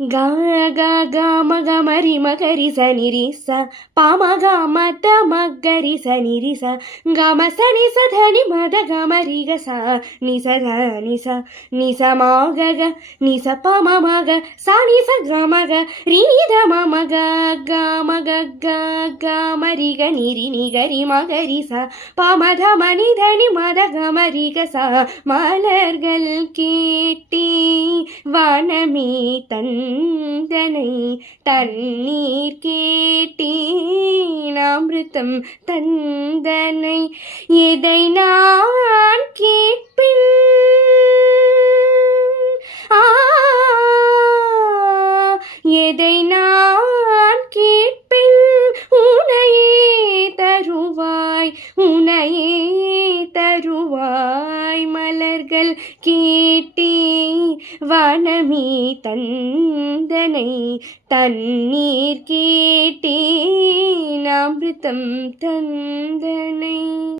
गा गा गा मग मरि मगरि स निरि स प म ग म त मगरि स निरि स ग म स नि स ध नि म द ग म रि ग स नि स ध नि स म ग ग नि स प म म ग सा नि स ग म ग रि नि ध म म ग ग म ग ग ग म रि ग नि रि नि ग रि म ग रि स प म ध म नि ध नि म த க ம ரி க ச மலர்கள் கேட்டே வானமே தந்தனை தண்ணீர் கேட்டேன் அமிர்தம் தந்தனை எதை நான் கேட்பேன் எதை நான் கேட்பேன் உனையே தருவாய் உனையே தருவாய் மலர்கள் கேட்டே வானமே தந்தனை தண்ணீர் கேட்டேன் அமிர்தம் தந்தனை.